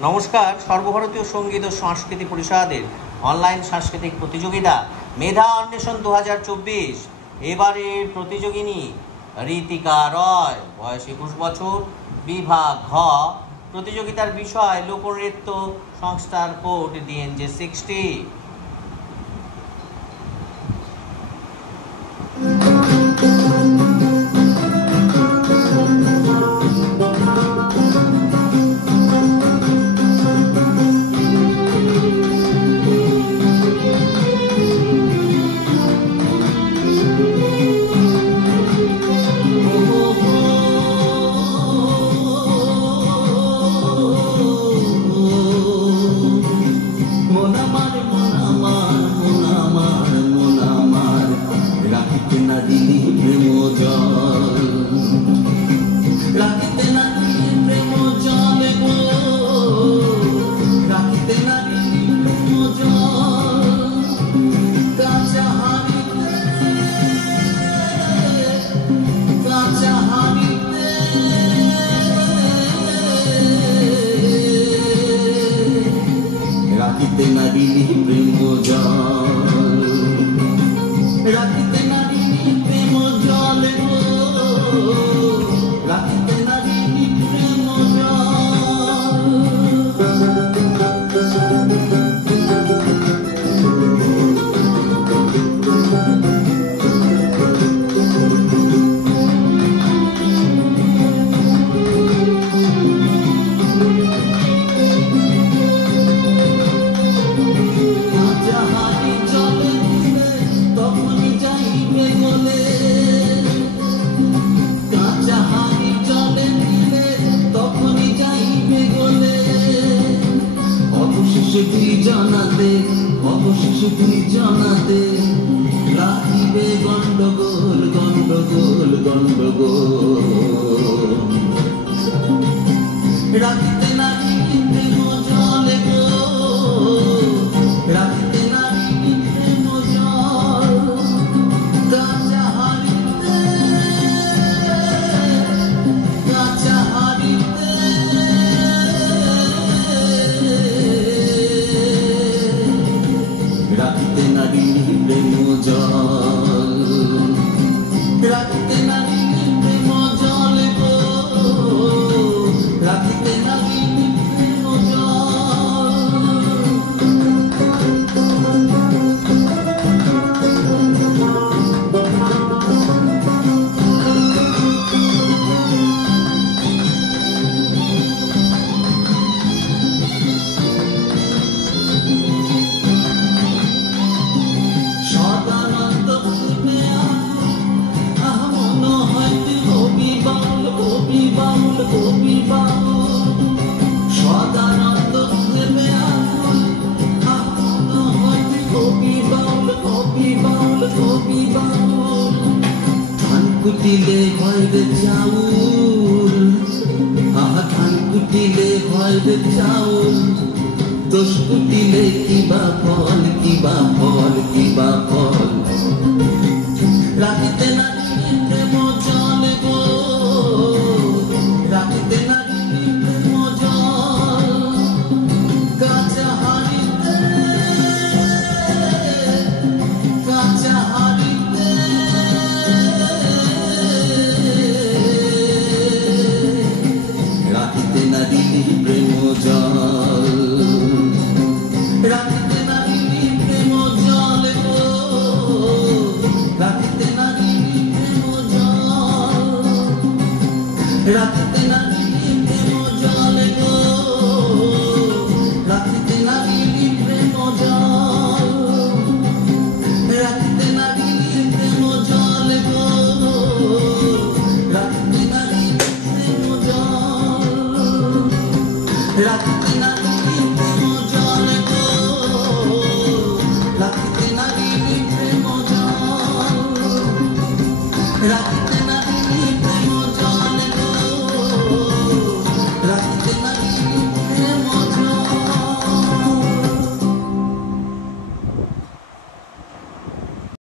নমস্কার। সর্বভারতীয় সঙ্গীত ও সংস্কৃতি পরিষদের অনলাইন সাংস্কৃতিক প্রতিযোগিতা মেধা অন্বেষণ 2024। এবারের প্রতিযোগিনী ঋতিকা রয়, বয়স 21 বছর, বিভাগ ঘ। প্রতিযোগিতার বিষয় লোকনৃত্য, সংস্থার কোড DNJ 60। রাখিতে নারিনী প্রেম জল, রাখিতে নারিনী প্রেম জল গো, রাখিতে নারিনী প্রেম অবশেষে তুই জানাতে রাখিবে গন্ডগোল গন্ডগোল গন্ডগোল, রাখিতে নারিনী প্রেম জল গো, রাখিতে নারিনী প্রেম জল, কাঁচা হারিতে কাঁচা হারিতে রাখিতে নারিনী প্রেম জল, রাখিতে নারিনী প্রেম জল গো, রাখিতে নারিনী প্রেম কুটিলে ভয়বে চাউল, আহা ধান কুটিলে ভয়বে চাউল, দোষ কুটিলে কিবা ফল কিবা ফল কিবা ফল, রাখিতে নারিনী প্রেম জল গো, রাখিতে নারিনী প্রেম জল, কাঁচা হারিতে কাঁচা হারিতে রাখিতে নারিনী প্রেম জল, রাখিতে নারিনী প্রেম জল গো, রাখিতে নারিনী প্রেম জল, রাখিতে নারিনী প্রেম জল গো, রাখিতে নারিনী প্রেম জল, রাখিতে নারিনী প্রেম জল গো, রাখিতে নারিনী প্রেম জল, রাখিতে নারিনী প্রেম জল গো, রাখিতে নারিনী প্রেম জল, রাখিতে